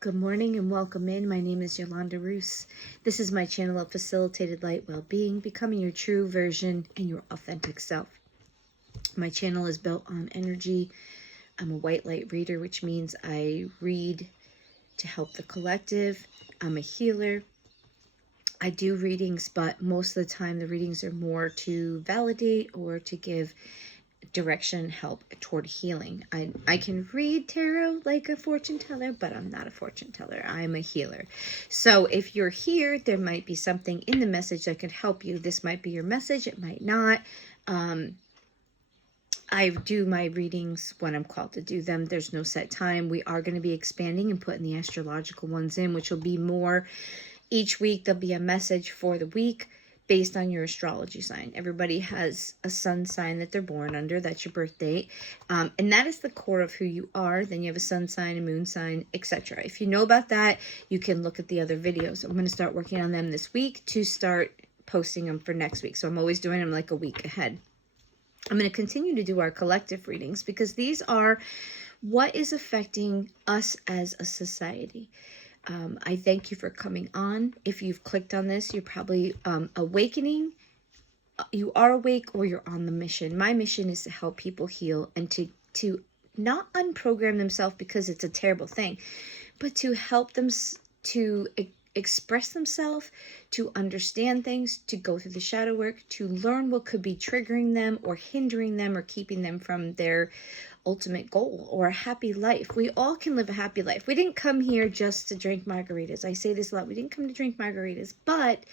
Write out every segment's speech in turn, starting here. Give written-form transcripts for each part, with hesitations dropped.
Good morning and welcome in. My name is Yolanda Roos. This is my channel of facilitated light well-being, becoming your true version and your authentic self. My channel is built on energy. I'm a white light reader, which means I read to help the collective. I'm a healer. I do readings, but most of the time the readings are more to validate or to give direction, help toward healing. I can read tarot like a fortune teller, but I'm not a fortune teller. I'm a healer. So if you're here, there might be something in the message that could help you. This might be your message. It might not. I do my readings when I'm called to do them. There's no set time. We are going to be expanding and putting the astrological ones in, which will be more each week. There'll be a message for the week based on your astrology sign. Everybody has a sun sign that they're born under. That's your birth date. And that is the core of who you are. Then you have a sun sign, a moon sign, etc. If you know about that, you can look at the other videos. I'm going to start working on them this week to start posting them for next week. So I'm always doing them like a week ahead. I'm going to continue to do our collective readings because these are what is affecting us as a society. I thank you for coming on. If you've clicked on this, you're probably awakening. You are awake or you're on the mission. My mission is to help people heal and to not unprogram themselves because it's a terrible thing, but to help them to express themselves, to understand things, to go through the shadow work, to learn what could be triggering them or hindering them or keeping them from their ultimate goal or a happy life. We all can live a happy life. We didn't come here just to drink margaritas. I say this a lot. We didn't come to drink margaritas, but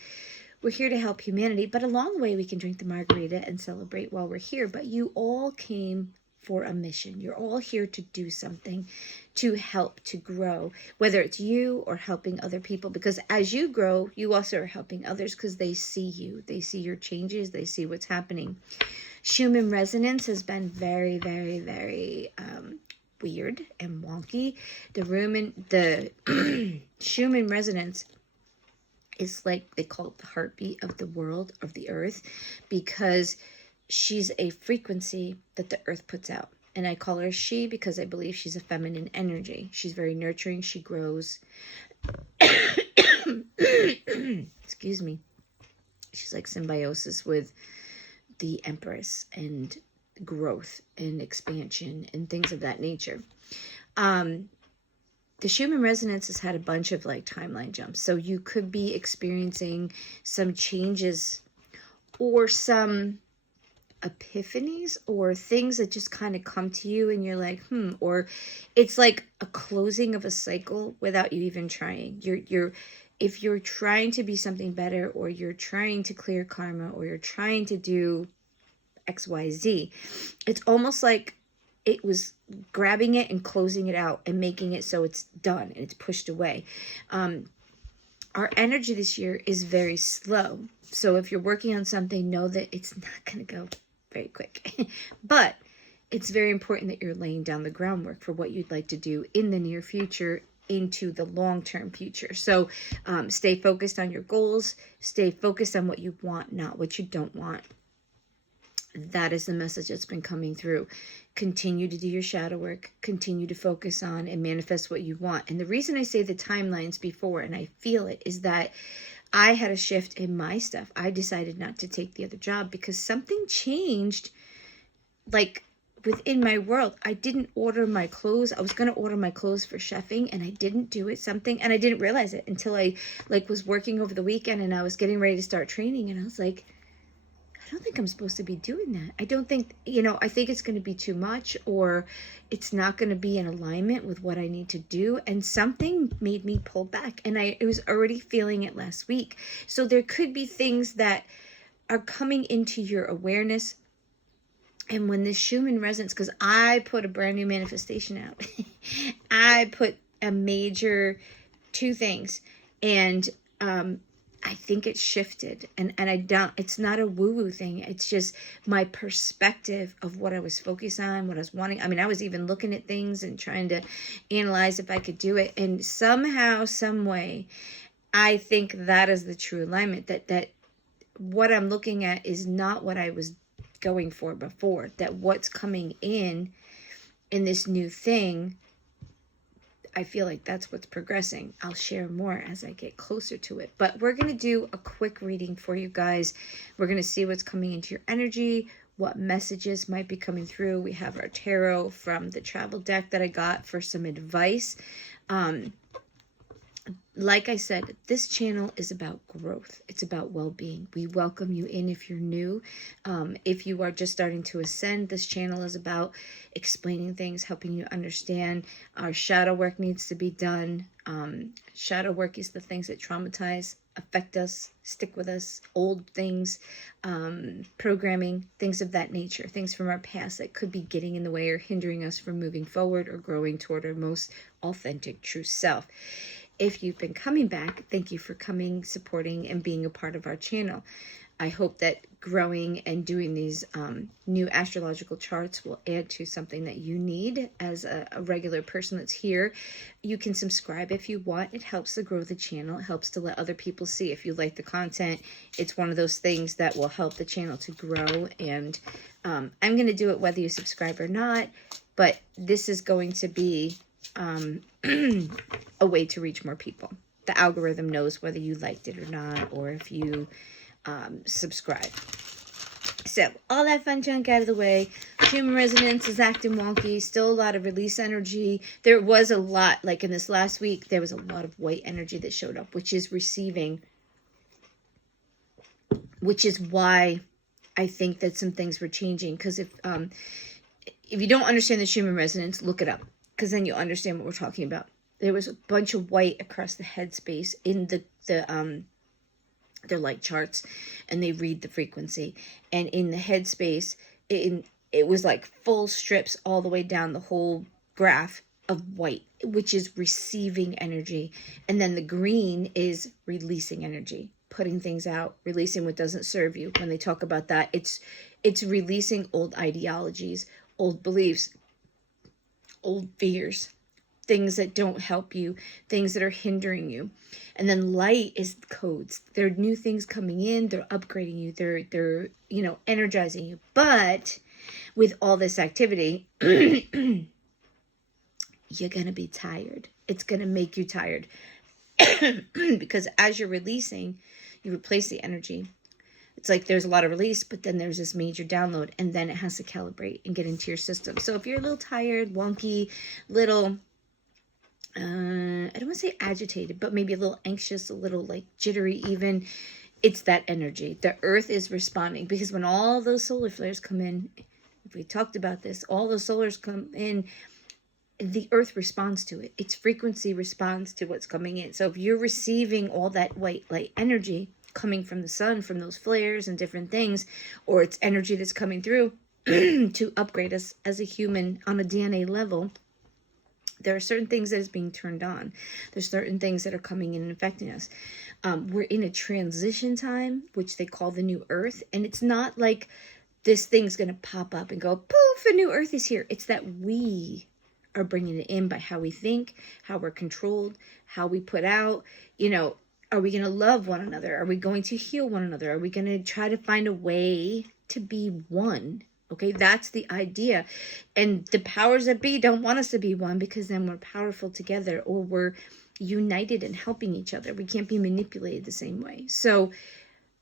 we're here to help humanity. But along the way, we can drink the margarita and celebrate while we're here. But you all came for a mission. You're all here to do something, to help, to grow, whether it's you or helping other people. Because as you grow, you also are helping others because they see you. They see your changes. They see what's happening. Schumann resonance has been very, very, very weird and wonky. The Schumann resonance is like, they call it the heartbeat of the world, of the earth, because she's a frequency that the earth puts out. And I call her she because I believe she's a feminine energy. She's very nurturing. She grows. Excuse me. She's like symbiosis with the Empress and growth and expansion and things of that nature. The Schumann resonance has had a bunch of like timeline jumps. So you could be experiencing some changes or some epiphanies or things that just kind of come to you and you're like, or it's like a closing of a cycle without you even trying. If you're trying to be something better, or you're trying to clear karma, or you're trying to do XYZ, it's almost like it was grabbing it and closing it out and making it so it's done and it's pushed away. Our energy this year is very slow. So if you're working on something, know that it's not going to go very quick. But it's very important that you're laying down the groundwork for what you'd like to do in the near future into the long-term future. So stay focused on your goals. Stay focused on what you want, not what you don't want. That is the message that's been coming through. Continue to do your shadow work. Continue to focus on and manifest what you want. And the reason I say the timelines before, and I feel it, is that I had a shift in my stuff. I decided not to take the other job because something changed, like within my world. I didn't order my clothes. I was going to order my clothes for chefing and I didn't do it. And I didn't realize it until I was working over the weekend and I was getting ready to start training. And I was like, I don't think I'm supposed to be doing that. I don't think, I think it's going to be too much, or it's not going to be in alignment with what I need to do. And something made me pull back, and I was already feeling it last week. So there could be things that are coming into your awareness. And when this Schumann resonance, because I put a brand new manifestation out, I put a major 2 things, and I think it shifted, and I don't, it's not a woo-woo thing. It's just my perspective of what I was focused on, what I was wanting. I mean, I was even looking at things and trying to analyze if I could do it. And somehow, some way, I think that is the true alignment, that what I'm looking at is not what I was going for before, that what's coming in this new thing, I feel like that's what's progressing. I'll share more as I get closer to it. But we're going to do a quick reading for you guys. We're going to see what's coming into your energy, what messages might be coming through. We have our tarot from the travel deck that I got for some advice. Like I said, this channel is about growth. It's about well-being. We welcome you in if you're new. If you are just starting to ascend, this channel is about explaining things, helping you understand. Our shadow work needs to be done. Shadow work is the things that traumatize, affect us, stick with us, old things, programming, things of that nature, things from our past that could be getting in the way or hindering us from moving forward or growing toward our most authentic, true self. If you've been coming back, thank you for coming, supporting, and being a part of our channel. I hope that growing and doing these new astrological charts will add to something that you need as a regular person that's here. You can subscribe if you want. It helps to grow the channel. It helps to let other people see if you like the content. It's one of those things that will help the channel to grow. And I'm going to do it whether you subscribe or not. But this is going to be a way to reach more people. The algorithm knows whether you liked it or not, or if you subscribe. So all that fun junk out of the way. Human resonance is acting wonky. Still a lot of release energy. There was a lot, like in this last week, there was a lot of white energy that showed up, which is receiving, which is why I think that some things were changing. Because if you don't understand the human resonance, look it up, because then you'll understand what we're talking about. There was a bunch of white across the headspace in their light charts, and they read the frequency. And in the headspace, it was like full strips all the way down the whole graph of white, which is receiving energy. And then the green is releasing energy, putting things out, releasing what doesn't serve you. When they talk about that, it's releasing old ideologies, old beliefs, old fears, things that don't help you, things that are hindering you. And then light is codes. There are new things coming in. They're upgrading you. They're energizing you. But with all this activity, you're going to be tired. It's going to make you tired. Because as you're releasing, you replace the energy. It's like there's a lot of release, but then there's this major download, and then it has to calibrate and get into your system. So if you're a little tired, wonky, little, I don't want to say agitated, but maybe a little anxious, a little like jittery even, it's that energy. The earth is responding, because when all those solar flares come in, if we talked about this, all those solars come in, the earth responds to it. Its frequency responds to what's coming in. So if you're receiving all that white light energy coming from the sun, from those flares and different things, or it's energy that's coming through to upgrade us as a human on a DNA level, there are certain things that is being turned on. There's certain things that are coming in and affecting us. We're in a transition time, which they call the new earth. And it's not like this thing's going to pop up and go, poof, a new earth is here. It's that we are bringing it in by how we think, how we're controlled, how we put out, are we going to love one another? Are we going to heal one another? Are we going to try to find a way to be one? Okay, that's the idea. And the powers that be don't want us to be one, because then we're powerful together, or we're united and helping each other. We can't be manipulated the same way. So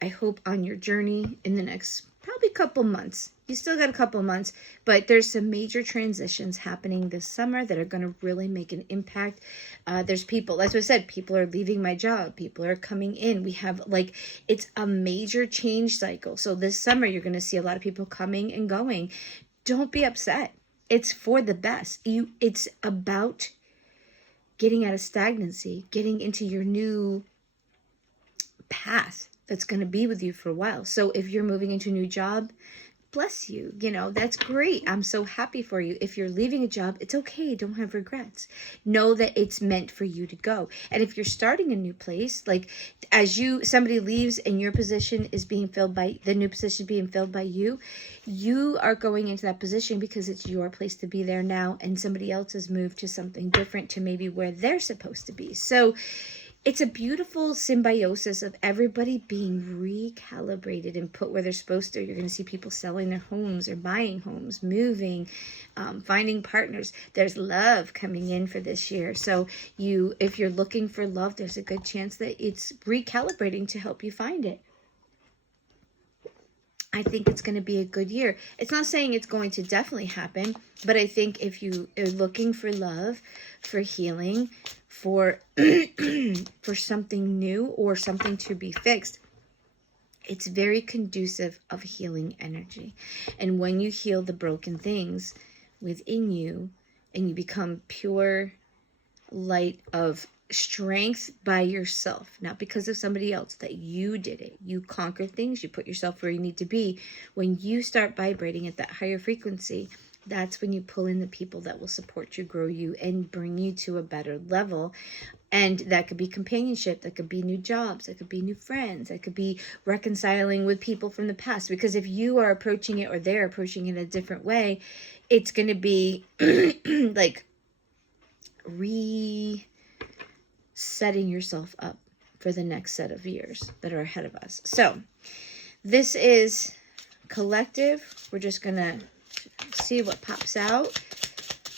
I hope on your journey in the next probably couple months, you still got a couple months, but there's some major transitions happening this summer that are going to really make an impact. There's people, as I said, people are leaving my job. People are coming in. We have it's a major change cycle. So this summer, you're going to see a lot of people coming and going. Don't be upset. It's for the best. It's about getting out of stagnancy, getting into your new path that's going to be with you for a while. So if you're moving into a new job, bless you, that's great. I'm so happy for you. If you're leaving a job, it's okay. Don't have regrets. Know that it's meant for you to go. And if you're starting a new place, like somebody leaves and your position is being filled by, the new position being filled by you, you are going into that position because it's your place to be there now, and somebody else has moved to something different, to maybe where they're supposed to be. So it's a beautiful symbiosis of everybody being recalibrated and put where they're supposed to. You're going to see people selling their homes or buying homes, moving, finding partners. There's love coming in for this year. So if you're looking for love, there's a good chance that it's recalibrating to help you find it. I think it's going to be a good year. It's not saying it's going to definitely happen, but I think if you are looking for love, for healing, for for something new or something to be fixed, it's very conducive of healing energy. And when you heal the broken things within you and you become pure light of strength by yourself, not because of somebody else, that you did it. You conquer things, you put yourself where you need to be. When you start vibrating at that higher frequency, that's when you pull in the people that will support you, grow you, and bring you to a better level. And that could be companionship, that could be new jobs, that could be new friends, that could be reconciling with people from the past. Because if you are approaching it or they're approaching it a different way, it's going to be like setting yourself up for the next set of years that are ahead of us. So this is collective. We're just going to see what pops out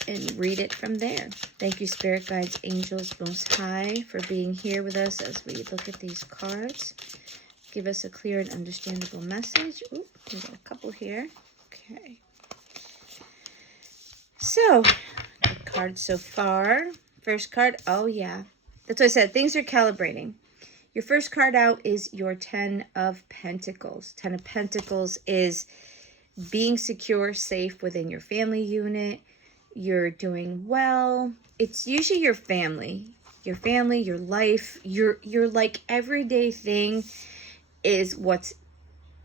and read it from there. Thank you, Spirit Guides, Angels, Most High, for being here with us as we look at these cards. Give us a clear and understandable message. Ooh, we got a couple here. Okay. So, good cards so far. First card, oh yeah. That's what I said. Things are calibrating. Your first card out is your 10 of Pentacles. 10 of Pentacles is being secure, safe within your family unit. You're doing well. It's usually your family, your life, your like everyday thing is what's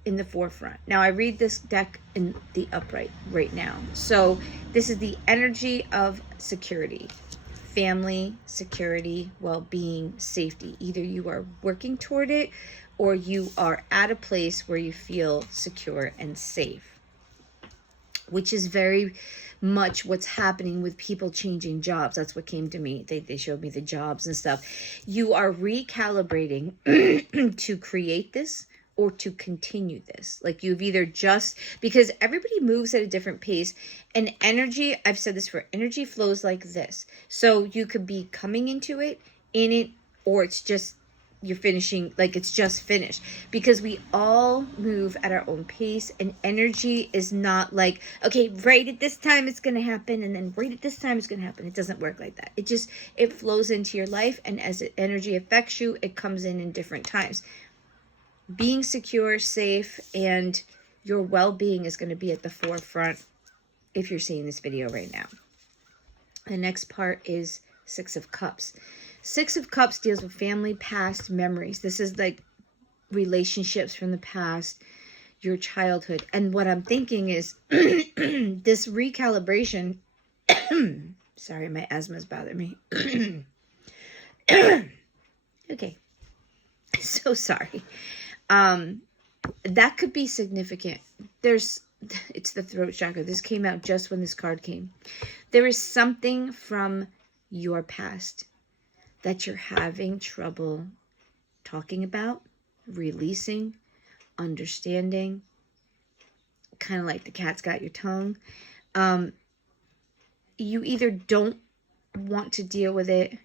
in the forefront. Now I read this deck in the upright right now. So this is the energy of security. Family, security, well-being, safety. Either you are working toward it or you are at a place where you feel secure and safe, which is very much what's happening with people changing jobs. That's what came to me. They showed me the jobs and stuff. You are recalibrating to create this or to continue this. Like you've either just, because everybody moves at a different pace, and energy, I've said this before, energy flows like this. So you could be coming into it, in it, or it's just, you're finishing, like it's just finished, because we all move at our own pace, and energy is not like, okay, right at this time it's going to happen, and then right at this time it's going to happen. It doesn't work like that. It flows into your life, and as energy affects you, it comes in different times. Being secure, safe, and your well-being is going to be at the forefront if you're seeing this video right now. The next part is Six of Cups. Six of Cups deals with family, past memories. This is like relationships from the past, your childhood. And what I'm thinking is this recalibration. Sorry, my asthma's bothering me. Okay. So sorry. That could be significant. It's the throat chakra. This came out just when this card came. There is something from your past that you're having trouble talking about, releasing, understanding, kind of like the cat's got your tongue. You either don't want to deal with it,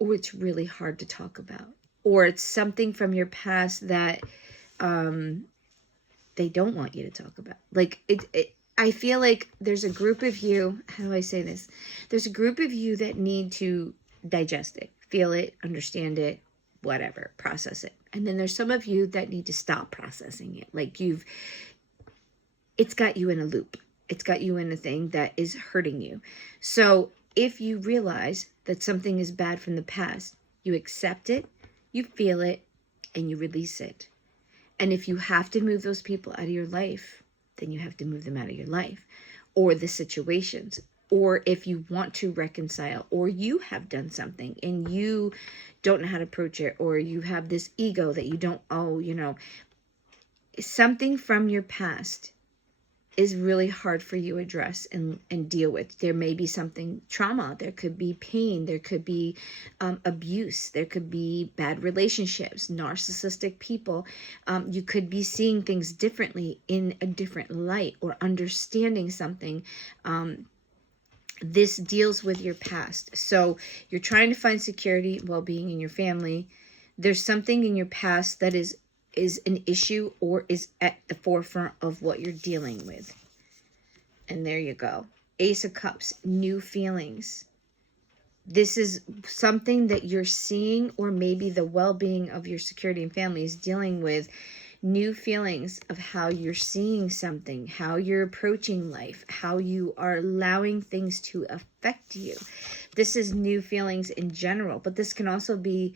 or it's really hard to talk about, or it's something from your past that they don't want you to talk about. Like I feel like there's a group of you, how do I say this? There's a group of you that need to digest it, feel it, understand it, whatever, process it. And then there's some of you that need to stop processing it. Like it's got you in a loop. It's got you in a thing that is hurting you. So if you realize that something is bad from the past, you accept it, you feel it, and you release it. And if you have to move those people out of your life, then you have to move them out of your life, or the situations. Or if you want to reconcile, or you have done something and you don't know how to approach it, or you have this ego that you don't, something from your past is really hard for you to address and deal with. There may be something trauma, there could be pain, there could be abuse, there could be bad relationships, narcissistic people. You could be seeing things differently in a different light or understanding something. This deals with your past. So you're trying to find security, well-being in your family. There's something in your past that is an issue or is at the forefront of what you're dealing with. And there you go. Ace of Cups, new feelings. This is something that you're seeing, or maybe the well-being of your security and family is dealing with new feelings of how you're seeing something, how you're approaching life, how you are allowing things to affect you. This is new feelings in general, but this can also be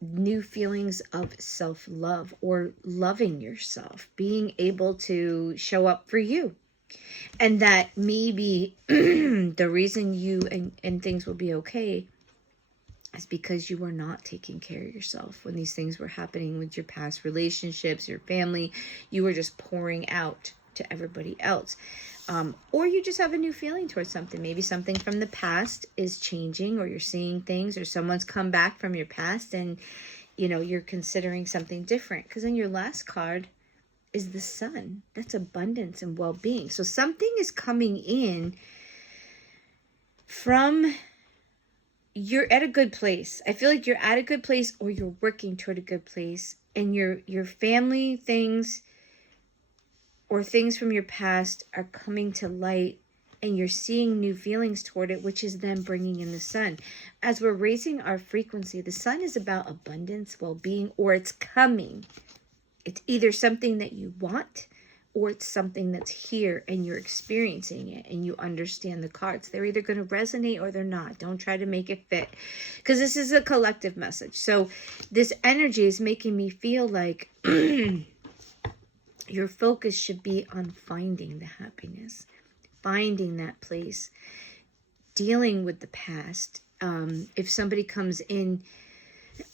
new feelings of self-love or loving yourself, being able to show up for you. And that maybe the reason you and things will be okay is because you were not taking care of yourself when these things were happening with your past relationships, your family. You were just pouring out to everybody else. Or you just have a new feeling towards something. Maybe something from the past is changing, or you're seeing things, or someone's come back from your past and, you know, you're considering something different. Because in your last card is the Sun. That's abundance and well-being. So something is coming in from, you're at a good place. I feel like you're at a good place, or you're working toward a good place, and your family things or things from your past are coming to light, and you're seeing new feelings toward it, which is then bringing in the Sun. As we're raising our frequency, the Sun is about abundance, well-being, or it's coming. It's either something that you want, or it's something that's here and you're experiencing it and you understand the cards. They're either going to resonate or they're not. Don't try to make it fit, because this is a collective message. So this energy is making me feel like your focus should be on finding the happiness, finding that place, dealing with the past. If somebody comes in,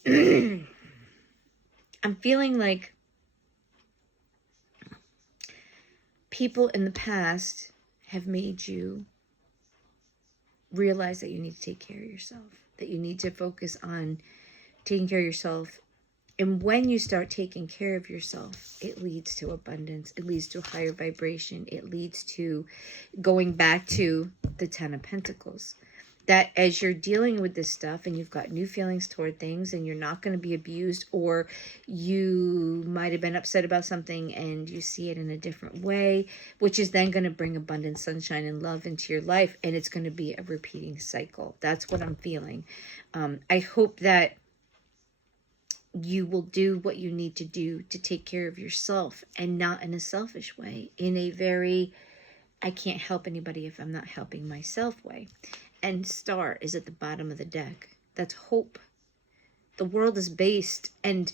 I'm feeling like people in the past have made you realize that you need to take care of yourself, that you need to focus on taking care of yourself. And when you start taking care of yourself, it leads to abundance. It leads to higher vibration. It leads to going back to the Ten of Pentacles. That as you're dealing with this stuff and you've got new feelings toward things and you're not going to be abused, or you might have been upset about something and you see it in a different way, which is then going to bring abundance, sunshine, and love into your life. And it's going to be a repeating cycle. That's what I'm feeling. I hope that you will do what you need to do to take care of yourself, and not in a selfish way, in a very, I can't help anybody if I'm not helping myself way. And Star is at the bottom of the deck. That's hope. The world is based, and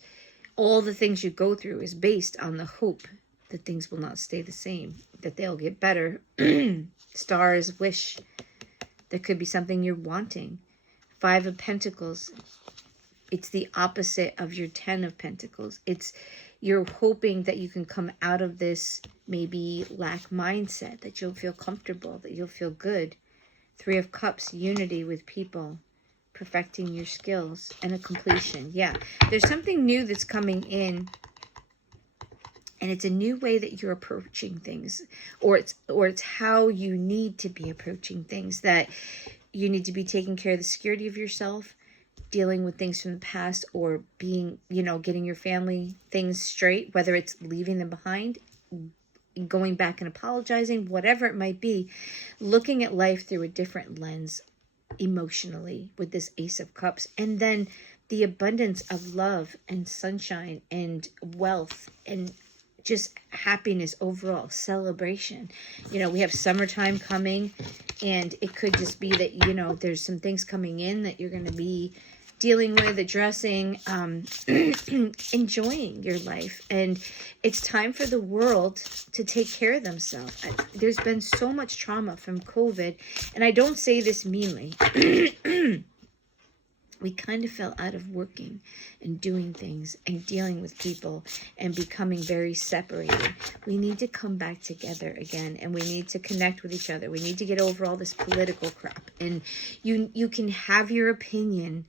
all the things you go through is based on the hope that things will not stay the same, that they'll get better. Star is wish. There could be something you're wanting. Five of Pentacles. It's the opposite of your Ten of Pentacles. It's you're hoping that you can come out of this maybe lack mindset, that you'll feel comfortable, that you'll feel good. Three of Cups, unity with people, perfecting your skills, and a completion. Yeah, there's something new that's coming in, and it's a new way that you're approaching things, or it's how you need to be approaching things, that you need to be taking care of the security of yourself, dealing with things from the past, or being, you know, getting your family things straight, whether it's leaving them behind, going back and apologizing, whatever it might be, looking at life through a different lens emotionally with this Ace of Cups. And then the abundance of love and sunshine and wealth and just happiness overall, celebration. You know, we have summertime coming, and it could just be that, you know, there's some things coming in that you're going to be dealing with, addressing, enjoying your life. And it's time for the world to take care of themselves. There's been so much trauma from COVID, and I don't say this meanly. we kind of fell out of working and doing things and dealing with people and becoming very separated. We need to come back together again, and we need to connect with each other. We need to get over all this political crap. And you can have your opinion,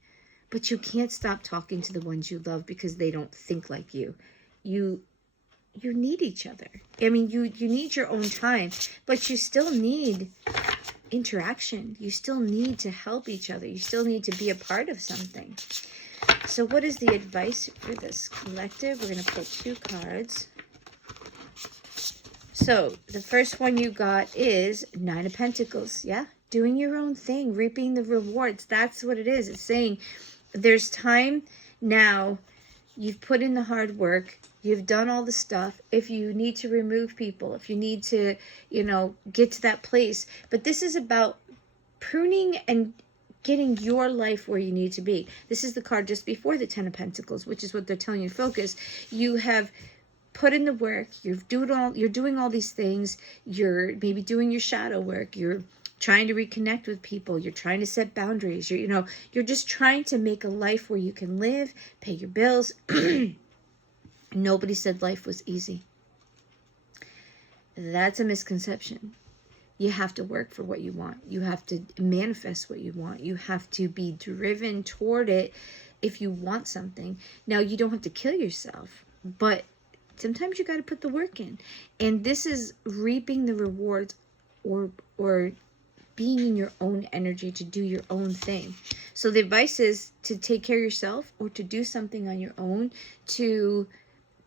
but you can't stop talking to the ones you love because they don't think like you. You need each other. I mean, you need your own time, but you still need interaction. You still need to help each other. You still need to be a part of something. So what is the advice for this collective? We're going to pull 2 cards. So the first one you got is 9 of Pentacles. Yeah, doing your own thing, reaping the rewards. That's what it is. It's saying there's time now. You've put in the hard work. You've done all the stuff. If you need to remove people, if you need to, get to that place. But this is about pruning and getting your life where you need to be. This is the card just before the 10 of Pentacles, which is what they're telling you to focus. You have put in the work. You're doing all these things. You're maybe doing your shadow work. You're trying to reconnect with people. You're trying to set boundaries. You're just trying to make a life where you can live, pay your bills. Nobody said life was easy. That's a misconception. You have to work for what you want. You have to manifest what you want. You have to be driven toward it if you want something. Now, you don't have to kill yourself, but sometimes you got to put the work in. And this is reaping the rewards or being in your own energy to do your own thing. So the advice is to take care of yourself or to do something on your own to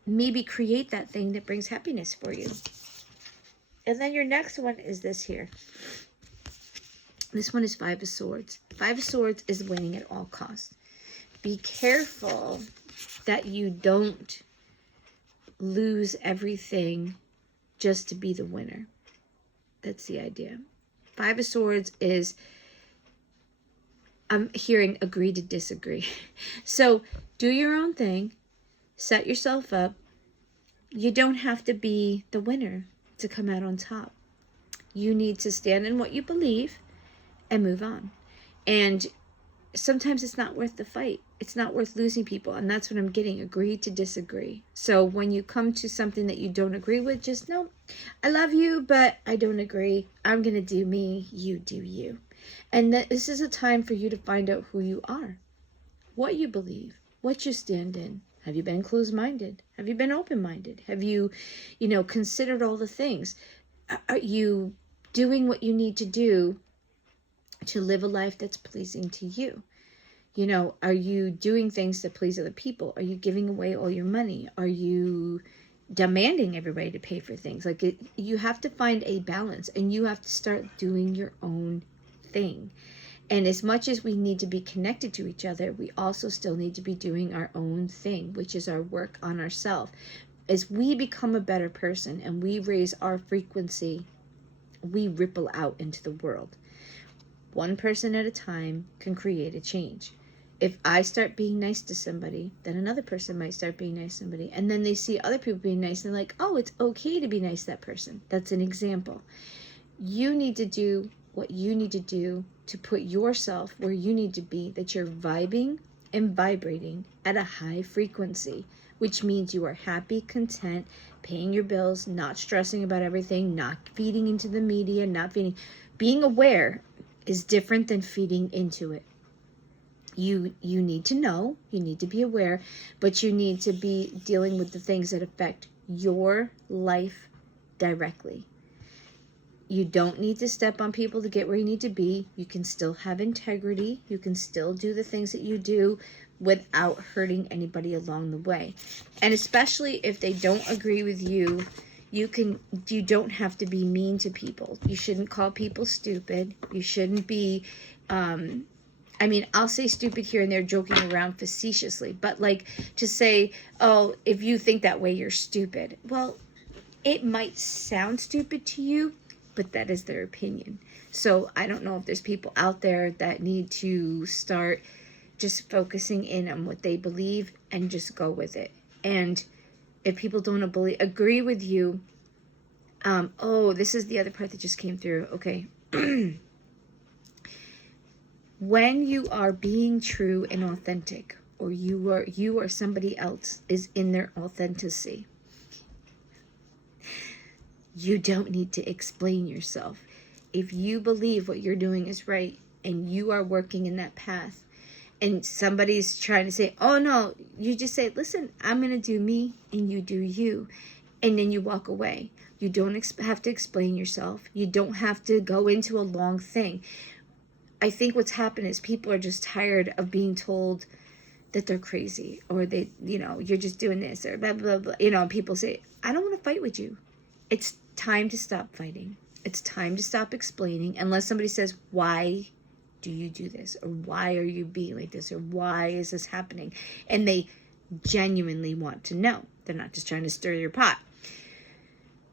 maybe create that thing that brings happiness for you. And then your next one is this here. This one is 5 of Swords. 5 of Swords is winning at all costs. Be careful that you don't lose everything just to be the winner. That's the idea. 5 of Swords is, I'm hearing agree to disagree. So do your own thing. Set yourself up. You don't have to be the winner to come out on top. You need to stand in what you believe and move on. And sometimes it's not worth the fight. It's not worth losing people. And that's what I'm getting. Agree to disagree. So when you come to something that you don't agree with, just know, I love you, but I don't agree. I'm going to do me. You do you. And this is a time for you to find out who you are, what you believe, what you stand in. Have you been closed-minded? Have you been open-minded? Have you, considered all the things? Are you doing what you need to do to live a life that's pleasing to you? Are you doing things to please other people? Are you giving away all your money? Are you demanding everybody to pay for things? You have to find a balance, and you have to start doing your own thing. And as much as we need to be connected to each other, we also still need to be doing our own thing, which is our work on ourselves. As we become a better person and we raise our frequency, we ripple out into the world. One person at a time can create a change. If I start being nice to somebody, then another person might start being nice to somebody. And then they see other people being nice and they're like, oh, it's okay to be nice to that person. That's an example. You need to do what you need to do to put yourself where you need to be, that you're vibing and vibrating at a high frequency, which means you are happy, content, paying your bills, not stressing about everything, not feeding into the media, being aware is different than feeding into it. You need to know, you need to be aware, but you need to be dealing with the things that affect your life directly. You don't need to step on people to get where you need to be. You can still have integrity. You can still do the things that you do without hurting anybody along the way. And especially if they don't agree with you, you don't have to be mean to people. You shouldn't call people stupid. You shouldn't be, I'll say stupid here and there, joking around facetiously, but to say, oh, if you think that way, you're stupid. Well, it might sound stupid to you, but that is their opinion. So I don't know if there's people out there that need to start just focusing in on what they believe and just go with it. And if people don't agree with you, this is the other part that just came through. Okay. When you are being true and authentic, or you or somebody else is in their authenticity, you don't need to explain yourself. If you believe what you're doing is right and you are working in that path, and somebody's trying to say, oh no, you just say, listen, I'm going to do me and you do you. And then you walk away. You don't have to explain yourself. You don't have to go into a long thing. I think what's happened is people are just tired of being told that they're crazy, or they, you're just doing this, or blah, blah, blah. People say, I don't want to fight with you. It's time to stop fighting. It's time to stop explaining, unless somebody says, why do you do this? Or why are you being like this? Or why is this happening? And they genuinely want to know. They're not just trying to stir your pot.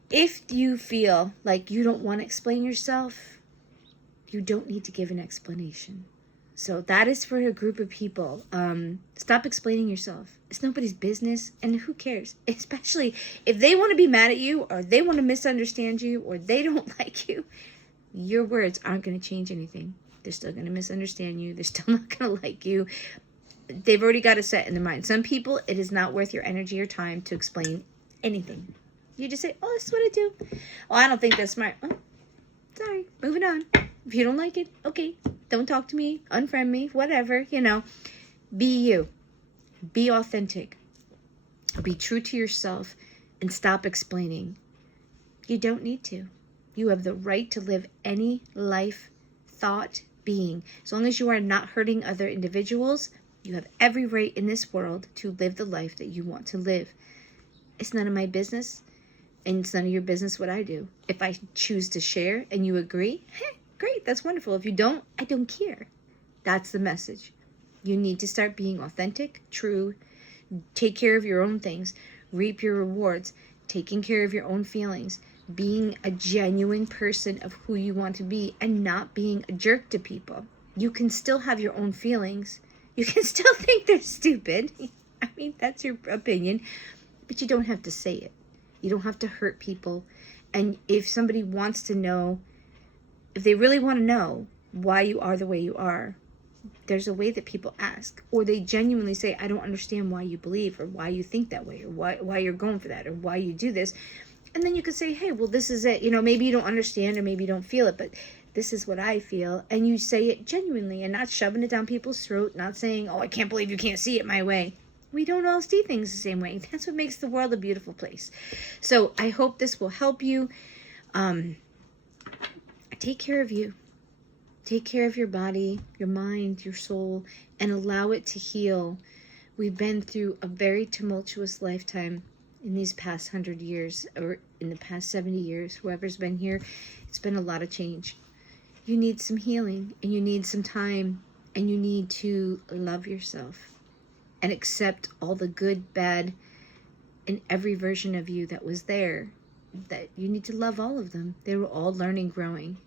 If you feel like you don't want to explain yourself, you don't need to give an explanation. So that is for a group of people. Stop explaining yourself. It's nobody's business, and who cares? Especially if they want to be mad at you, or they want to misunderstand you, or they don't like you. Your words aren't going to change anything. They're still going to misunderstand you. They're still not going to like you. They've already got it set in their mind. Some people, it is not worth your energy or time to explain anything. You just say, oh, this is what I do. Oh, I don't think that's smart. Oh, sorry, moving on. If you don't like it, okay, don't talk to me, unfriend me, whatever, Be you. Be authentic. Be true to yourself and stop explaining. You don't need to. You have the right to live any life, thought, being. As long as you are not hurting other individuals, you have every right in this world to live the life that you want to live. It's none of my business, and it's none of your business what I do. If I choose to share and you agree, hey, great, that's wonderful. If you don't, I don't care. That's the message. You need to start being authentic, true, take care of your own things, reap your rewards, taking care of your own feelings, being a genuine person of who you want to be, and not being a jerk to people. You can still have your own feelings. You can still think they're stupid. I mean, that's your opinion, but you don't have to say it. You don't have to hurt people. And if somebody wants to know, if they really want to know why you are the way you are, there's a way that people ask, or they genuinely say, I don't understand why you believe, or why you think that way, or why you're going for that, or why you do this. And then you could say, hey, well, this is it. Maybe you don't understand, or maybe you don't feel it, but this is what I feel. And you say it genuinely and not shoving it down people's throat, not saying, oh, I can't believe you can't see it my way. We don't all see things the same way. That's what makes the world a beautiful place. So I hope this will help you. Take care of you. Take care of your body, your mind, your soul, and allow it to heal. We've been through a very tumultuous lifetime in these past 100 years, or in the past 70 years. Whoever's been here, it's been a lot of change. You need some healing, and you need some time, and you need to love yourself and accept all the good, bad, and every version of you that was there. That you need to love all of them. They were all learning, growing.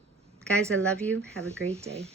Guys, I love you. Have a great day.